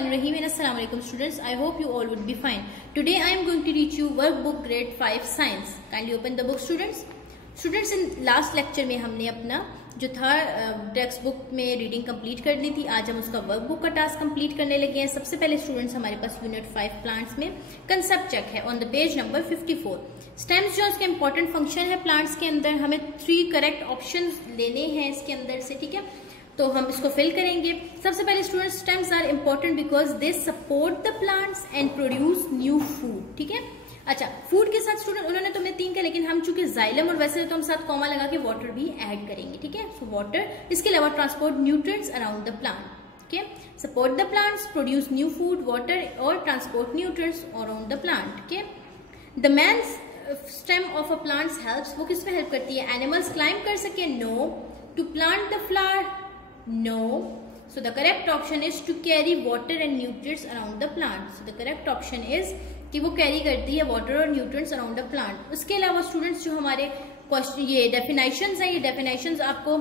Bismillahirrahmanirrahim and Assalamualaikum students. I hope you all would be fine. Today I am going to teach you workbook grade 5 science. Kindly open the book students. Students in last lecture में हमने अपना जो था text book में reading complete कर ली थी. आज हम उसका वर्कबुक का टास्क कंप्लीट करने लगे हैं. सबसे पहले स्टूडेंट्स हमारे पास यूनिट 5 प्लांट्स में कंसेप्ट चेक है on the page number 54. Stems जो इसका इंपॉर्टेंट फंक्शन है प्लांट्स के अंदर, हमें 3 करेक्ट ऑप्शन लेने हैं इसके अंदर से. ठीक है, तो हम इसको फिल करेंगे. सबसे पहले students stems are important because they support the plants and produce new food. ठीक है, अच्छा फूड के साथ स्टूडेंट उन्होंने तो मैं 3 का, लेकिन हम चूंकि जाइलम और वैसे तो हम साथ कॉमा लगा के वाटर भी ऐड करेंगे. ठीक है, सो वाटर, इसके अलावा transport nutrients around the plant. ठीक है, support the plants, produce new food, water और transport nutrients around the plant. ठीक है, the main stem of a plants helps, वो किस में हेल्प करती है? एनिमल्स क्लाइंब कर सके? No. To plant the flower? No. So the correct option is to carry water and nutrients around the plant. So the correct option is कि वो carry करती है वाटर और न्यूट्रिएंट्स अराउंड द प्लांट. उसके अलावा students जो हमारे question ये डेफिनेशंस हैं, ये डेफिनेशंस आपको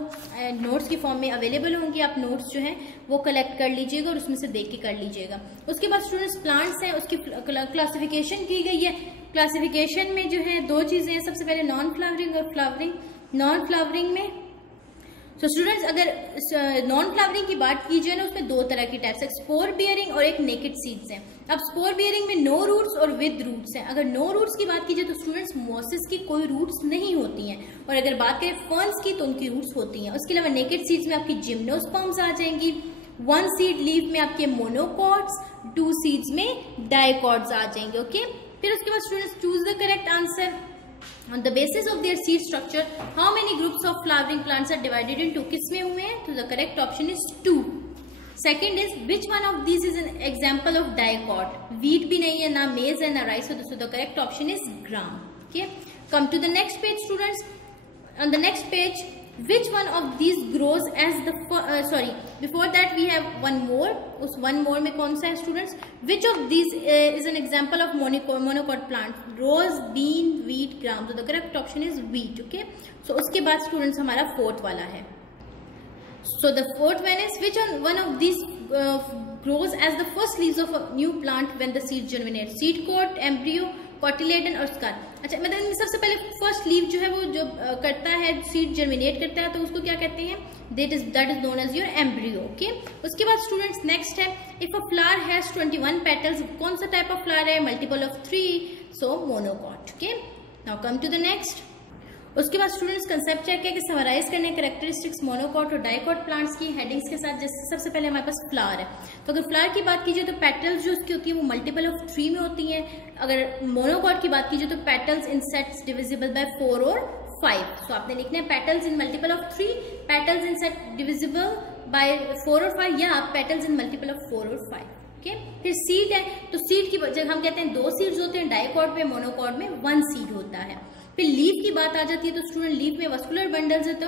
नोट्स की फॉर्म में अवेलेबल होंगी. आप नोट्स जो हैं वो कलेक्ट कर लीजिएगा और उसमें से देख के कर लीजिएगा. उसके बाद स्टूडेंट्स प्लांट्स हैं, उसकी क्लासिफिकेशन की गई है. क्लासिफिकेशन में जो है 2 चीजें हैं. सबसे पहले नॉन फ्लावरिंग और फ्लावरिंग. नॉन फ्लावरिंग में तो स्टूडेंट्स अगर नॉन फ्लावरिंग की बात की जाए ना, उसमें 2 तरह की टाइप्स है, स्पोर बियरिंग और एक नेकेड सीड्स हैं. अब स्पोर बियरिंग में नो रूट्स और विद रूट्स हैं. अगर नो रूट्स की बात की जाए तो स्टूडेंट्स मॉसेस की कोई रूट्स नहीं होती हैं, और अगर बात करें फर्न्स की तो उनकी रूट्स होती हैं. उसके अलावा नेकेड सीड्स में आपकी जिम्नोस्पर्म्स आ जाएंगी. 1 सीड लीफ में आपके मोनोकॉट्स, 2 सीड्स में डाइकॉट्स आ जाएंगे. ओके, फिर उसके बाद students choose the correct answer. On the basis of their seed structure, how many groups of flowering plants are divided into? किसमें हुए हैं? तो the correct option is 2. Second is which one of these is an example of dicot? Wheat भी नहीं है, ना maize है, ना rice है, so the correct option is gram. Okay, come to the next page students. On the next page, which one of these grows as the before that we have one more. उस one more में कौन सा है students? which of these is an example of monocot plant? rose, bean, wheat, gram. so the correct option is wheat. okay, so उसके बाद students हमारा 4th वाला है. so the 4th one is which one of these grows as the first leaves of a new plant when the seed germinate? seed coat, embryo, cotyledon और scar. अच्छा, मतलब इनमें सबसे पहले फर्स्ट लीफ जो है वो जो करता है, सीड जर्मिनेट करता है, तो उसको क्या कहते हैं? That is known as your embryo. Okay, उसके बाद स्टूडेंट्स नेक्स्ट है if a flower has 21 petals, कौन सा टाइप ऑफ फ्लावर है? Multiple of 3, so monocot. Okay, now come to the next. उसके बाद स्टूडेंट्स कंसेप्ट चेक है कि समराइज करने कैरेक्टरिस्टिक्स मोनोकॉट और डाइकॉट प्लांट्स की हेडिंग्स के साथ. जैसे सबसे पहले हमारे पास फ्लावर है, तो अगर फ्लावर की बात कीजिए तो पेटल्स जो उसकी होती है वो मल्टीपल ऑफ 3 में होती हैं. अगर मोनोकॉट की बात कीजिए तो petals in sets divisible by 4 और 5. सो आपने लिखना है petals in multiple of 3, petals in set divisible by 4 और 5, या पेटल्स इन मल्टीपल ऑफ 4 और 5. ओके, फिर सीड है, तो सीड की जब हम कहते हैं 2 सीड्स होते हैं, डाइकॉट में, मोनोकॉट में 1 सीड होता है. फिर लीफ की बात आ जाती है तो स्टूडेंट लीफ में वस्कुलर बंडल्स है, तो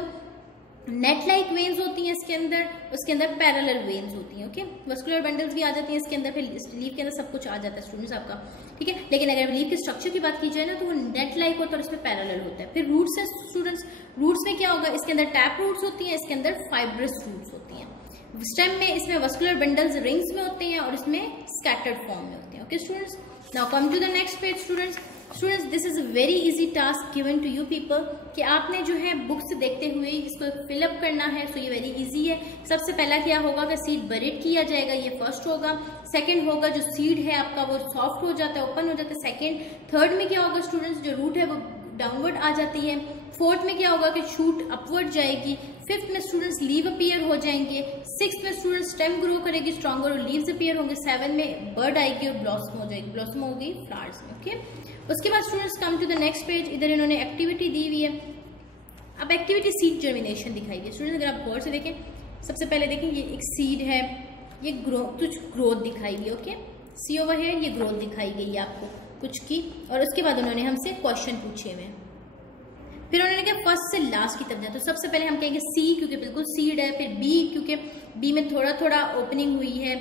नेट लाइक वेन्स होती हैं इसके अंदर, उसके अंदर पैरेलल वेन्स होती हैं. ओके, वस्कुलर बंडल्स भी आ जाती हैं इसके अंदर. फिर लीफ के अंदर सब कुछ आ जाता है स्टूडेंट्स आपका. ठीक है, लेकिन अगर लीफ के स्ट्रक्चर की बात की जाए ना तो वो नेट लाइक होता है और इसमें पैरेलल होता है. फिर रूट्स है स्टूडेंट्स, रूट्स में क्या होगा? इसके अंदर टैप रूट्स होती हैं, इसके अंदर फाइब्रस रूट्स होती हैं. स्टेम में इसमें वस्कुलर बंडल्स रिंग्स में होते हैं और इसमें स्कैटर्ड फॉर्म में होते हैं. Okay students, now come to the next page students. This is a very easy task given to you people कि आपने जो है बुक से देखते हुए इसको फिलअप करना है. सो ये वेरी इजी है. सबसे पहला क्या होगा कि सीड बरीड किया जाएगा, ये फर्स्ट होगा. सेकंड होगा जो सीड है आपका वो सॉफ्ट हो जाता है, ओपन हो जाता है, सेकंड. थर्ड में क्या होगा स्टूडेंट्स, जो रूट है वो डाउनवर्ड आ जाती है. फोर्थ में क्या होगा कि शूट अपवर्ड जाएगी. फिफ्थ में स्टूडेंट्स लीव अपीयर हो जाएंगे. सिक्स्थ में स्टूडेंट्स स्टेम ग्रो करेगी स्ट्रॉन्गर और लीव्स अपीयर होंगे. 7 में बर्ड आएगी और ब्लॉसम हो जाएगी, ब्लॉसम होगी फ्लावर्स में. ओके, उसके बाद students come to the next page. इधर इन्होंने एक्टिविटी दी हुई है. अब एक्टिविटी सीड जर्मिनेशन दिखाई है स्टूडेंट्स. अगर आप गौर से देखें, सबसे पहले देखें ये एक सीड है, ये ग्रोथ दिखाई गई. ओके, सी ओवर हियर ये ग्रोथ दिखाई गई है आपको कुछ की. और उसके बाद उन्होंने हमसे क्वेश्चन पूछे हुए. फिर उन्होंने कहा फर्स्ट से लास्ट की तरफ जाए, तो सबसे पहले हम कहेंगे सी क्योंकि बिल्कुल सीड है. फिर बी क्योंकि बी में थोड़ा थोड़ा ओपनिंग हुई है.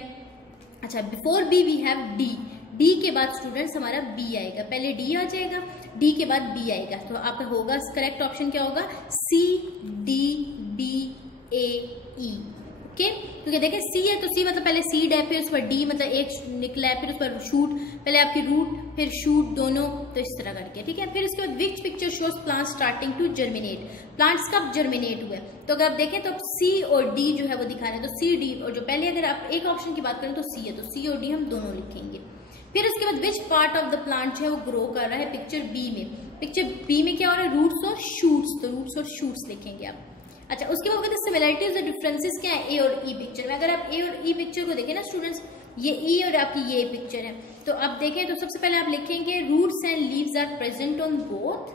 अच्छा, before B we have D. D के बाद स्टूडेंट्स हमारा बी आएगा, पहले डी आ जाएगा, डी के बाद बी आएगा. तो आपका होगा करेक्ट ऑप्शन क्या होगा? सी डी बी ए ई. ओके, क्योंकि देखें सी है तो सी मतलब पहले सीड है, फिर उस पर डी मतलब एक निकला है, फिर उस पर शूट, पहले आपकी रूट फिर शूट दोनों, तो इस तरह करके, ठीक है। फिर इसके बाद which picture shows plant starting to germinate, plants कब जर्मिनेट हुए, तो अगर आप देखें तो सी और डी जो है वो दिखा रहे हैं, तो सी डी, और जो पहले अगर आप एक ऑप्शन की बात करें तो सी है, तो सी और डी हम दोनों लिखेंगे। फिर उसके बाद which part of the plant जो है वो ग्रो कर रहा है पिक्चर बी में, पिक्चर बी में क्या हो रहा है, रूट्स और शूट्स, तो रूट्स और शूट्स लिखेंगे आप। अच्छा, उसके बाद कहते हैं सिमिलरिटीज और डिफरेंसेस क्या है ए और ई पिक्चर में। अगर आप ए और ई पिक्चर को देखें ना स्टूडेंट्स, ये ई और आपकी ये पिक्चर है, तो आप देखें तो सबसे पहले आप लिखेंगे roots and leaves are present on both,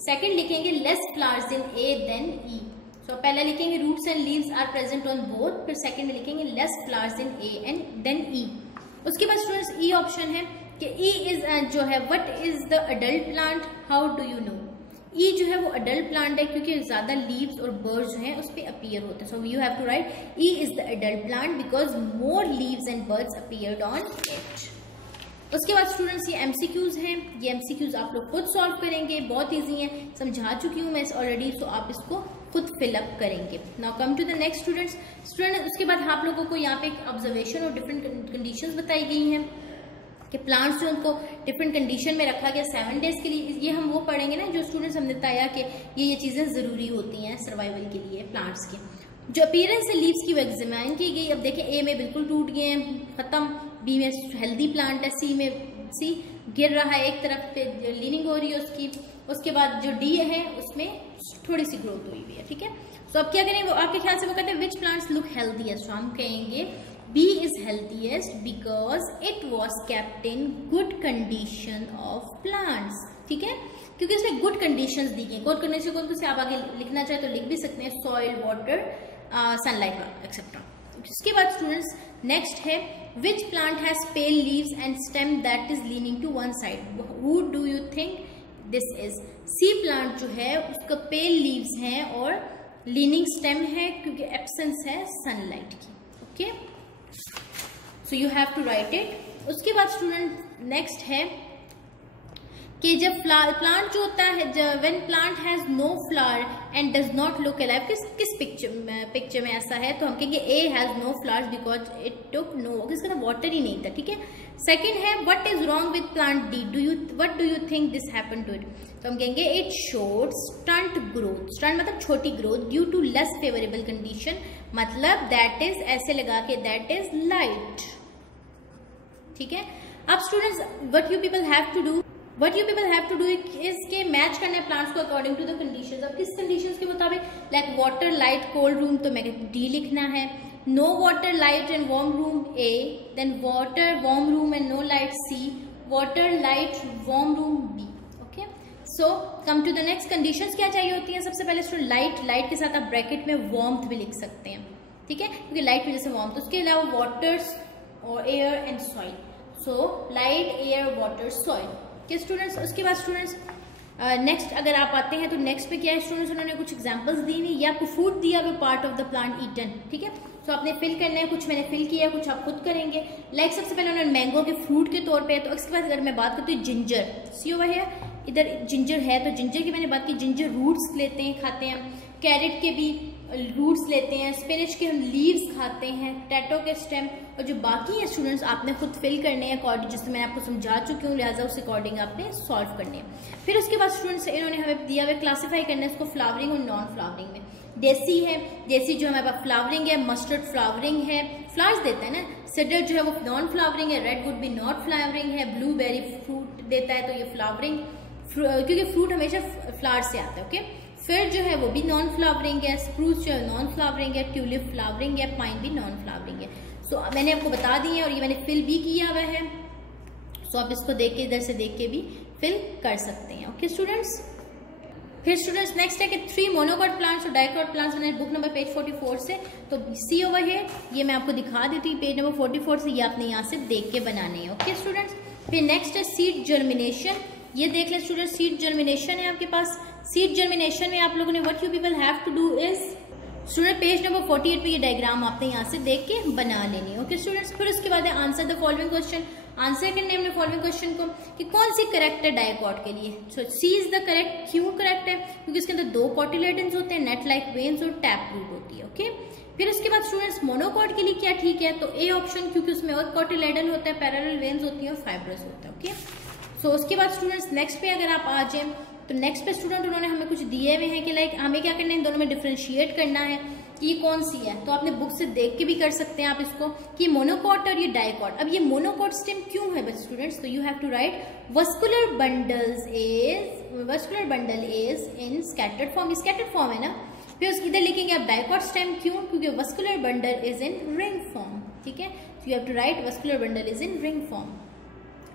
second लिखेंगे less flowers in A then E, तो पहले लिखेंगे roots and leaves are present on both, फिर सेकंड में लिखेंगे less flowers in A and then E. उसके बाद स्टूडेंट्स ई ऑप्शन है कि ई इज जो है what is the adult plant, how do you know, E जो है वो अडल्ट प्लांट है क्योंकि ज्यादा लीव्स और बर्ड्स जो हैं उस पे अपीयर होते हैं, so you have to write E is the adult plant because more leaves and birds appeared on it. उसके बाद स्टूडेंट्स ये एमसीक्यूज हैं, ये एमसीक्यूज आप लोग खुद सॉल्व करेंगे, बहुत इजी है, समझा चुकी हूँ मैं ऑलरेडी, सो आप इसको खुद फिलअप करेंगे। Now come to the next students, उसके बाद आप लोगों को यहाँ पे एक ऑब्जर्वेशन और डिफरेंट कंडीशंस बताई गई हैं कि प्लांट्स जो उनको डिफरेंट कंडीशन में रखा गया 7 डेज के लिए, ये हम वो पढ़ेंगे ना जो स्टूडेंट्स हमने बताया कि ये चीज़ें ज़रूरी होती हैं सर्वाइवल के लिए प्लांट्स की। जो अपीयरेंस है लीव्स की वो एग्जामिन की गई। अब देखें ए में बिल्कुल टूट गए हैं, खत्म, बी में हेल्दी प्लांट है, सी गिर रहा है एक तरफ पे, लीनिंग हो रही है उसकी, उसके बाद जो डी है उसमें थोड़ी सी ग्रोथ हुई हुई है, ठीक है। तो अब क्या करें, वो आपके ख्याल से वो कहते हैं विच प्लांट्स लुक हेल्दीएस्ट, तो हम कहेंगे B is healthiest because it was kept in good condition of plants, ठीक है, क्योंकि इसमें गुड कंडीशंस दी गई। गुड कंडीशन को से आप आगे लिखना चाहे तो लिख भी सकते हैं, सॉइल, वाटर, सनलाइट एक्सेट्रा। इसके बाद स्टूडेंट्स नेक्स्ट है which plant has pale leaves and stem that is leaning to one side, who do you think this is, C plant जो है उसका पेल लीव्स हैं और लीनिंग स्टेम है क्योंकि एब्सेंस है सनलाइट की, okay, so you have to write it. उसके बाद स्टूडेंट नेक्स्ट है कि जब प्लांट जो होता है, when plant has no flower and does not look alive, किस पिक्चर में ऐसा है, तो हम कहेंगे A has no flowers because it took no, किसका वाटर ही नहीं था, ठीक है। सेकंड है what is wrong with plant D, what do you think this happened to it, तो हम कहेंगे it showed stunt growth, stunt मतलब छोटी growth, due to less favourable condition, मतलब दैट इज ऐसे लगा के दैट इज लाइट, ठीक है। अब students what you people have to do is के मैच करना है प्लांट्स को अकॉर्डिंग टू द कंडीशंस। अब किस कंडीशंस के मुताबिक, like water, light, cold room, तो मैं डी लिखना है, no water, light and warm room A, then water, warm room and no light C, water, light, warm room B, okay. So come to the next conditions क्या चाहिए होती है, सबसे पहले स्टूडेंट लाइट के साथ आप ब्रैकेट में वार्मथ भी लिख सकते हैं, ठीक है, क्योंकि लाइट की वजह से वार्मथ, उसके अलावा वाटर्स और air and soil, so light, air, water, soil के स्टूडेंट्स। उसके बाद स्टूडेंट्स नेक्स्ट अगर आप आते हैं तो नेक्स्ट में क्या है स्टूडेंट्स, उन्होंने कुछ एग्जांपल्स दी नहीं, या आपको फूड दिया हुआ part of the plant eaten, ठीक है, तो आपने फिल करना है, कुछ मैंने फिल किया, कुछ आप खुद करेंगे। लाइक सबसे पहले उन्होंने मैंगो के फ्रूट के तौर पे, तो इसके बाद अगर मैं बात करती हूँ जिंजर, सी ओवर है, इधर जिंजर है, तो जिंजर की मैंने बात की, जिंजर रूट्स लेते हैं, खाते हैं, कैरेट के भी रूट्स लेते हैं, स्पिनच के हम लीव्स खाते हैं, टैटो के स्टेम, और जो बाकी है स्टूडेंट्स आपने खुद फिल करने हैं अकॉर्डिंग, जिससे मैंने आपको समझा चुकी हूँ, लिहाजा उस अकॉर्डिंग आपने सॉल्व करने हैं। फिर उसके बाद स्टूडेंट्स इन्होंने हमें दिया हुआ क्लासीफाई करना है इसको फ्लावरिंग और नॉन फ्लावरिंग में। देसी है, देसी जो हमारे पास फ्लावरिंग है, मस्टर्ड फ्लावरिंग है, फ्लावर्स देता है ना, सिडर जो है वो नॉन फ्लावरिंग है, रेडवुड भी नॉट फ्लावरिंग है, ब्लूबेरी फ्रूट देता है तो ये फ्लावरिंग, क्योंकि फ्रूट हमेशा फ्लावर से आता है, ओके। फिर जो है वो भी नॉन फ्लावरिंग है, स्प्रूस जो है नॉन फ्लावरिंग है, ट्यूलिप फ्लावरिंग है, पाइन भी नॉन फ्लावरिंग है। सो मैंने आपको बता दी है और ये मैंने फिल भी किया हुआ है, सो आप इसको देख के इधर से देख के भी फिल कर सकते हैं, ओके स्टूडेंट्स। फिर स्टूडेंट्स नेक्स्ट है कि 3 मोनोकॉट प्लांट्स और डाइकॉट प्लांट्स मैंने बुक नंबर पेज 44 से, तो सी ओवर है, ये मैं आपको दिखा देती हूँ पेज नंबर 44 से, ये आपने यहाँ से देख के बनाने हैं, ओके स्टूडेंट्स। फिर नेक्स्ट है सीड जर्मिनेशन, ये देख लें स्टूडेंट, सीड जर्मिनेशन है आपके पास। सीड जर्मिनेशन में आप लोगों ने what you people have to do is student page number 48 पे ये डायग्राम आपने यहाँ से देख के बना लेनी है। ओके स्टूडेंट्स, फिर उसके बाद है answer the following question. Answer करने हमने फॉलोइंग क्वेश्चन को कि कौन सी करेक्ट है डायकॉट के लिए। सो सी इज द करेक्ट। क्यों करेक्ट है? क्योंकि इसके अंदर 2 कोटिलेडन्स होते हैं, नेट लाइक वेन्स और टैप रूट होती है। ओके, फिर उसके बाद स्टूडेंट्स मोनोकॉट के लिए क्या ठीक है? तो ए ऑप्शन, क्योंकि उसमें और कोटिलेडन होता है, पैरेलल वेन्स होती है और फाइब्रस होता है। ओके, सो उसके बाद स्टूडेंट्स नेक्स्ट पे अगर आप आ जाए तो नेक्स्ट पे स्टूडेंट उन्होंने हमें कुछ दिए हुए हैं कि लाइक हमें क्या करना है, इन दोनों में डिफ्रेंशिएट करना है कि ये कौन सी है। तो आपने बुक से देख के भी कर सकते हैं आप इसको कि मोनोकॉट और ये डाइकॉट। अब ये मोनोकॉट स्टेम क्यों है बच्चे स्टूडेंट्स? तो you have to write vascular bundle is in scattered form. Scattered form है ना। फिर उसकी इधर लिखेंगे आप डाइकॉट स्टेम। क्यों? क्योंकि vascular bundle is in ring form. ठीक है, you have to write vascular bundle is in ring form.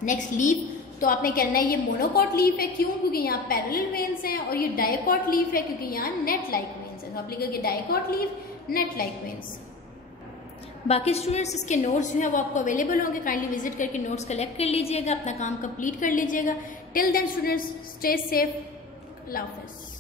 Next leaf, तो आपने कहना है ये मोनोकॉट लीफ है। क्यों? क्योंकि यहाँ पैरेलल वेन्स हैं। और ये डाइकॉट लीफ है क्योंकि यहाँ नेट लाइक वेन्स है। तो आप लिखोगे dicot leaf, net like veins. बाकी स्टूडेंट्स इसके नोट्स जो है वो आपको अवेलेबल होंगे, काइंडली विजिट करके नोट्स कलेक्ट कर लीजिएगा, अपना काम कंप्लीट कर लीजिएगा। Till then students stay safe, अल्लाह हाफिज़।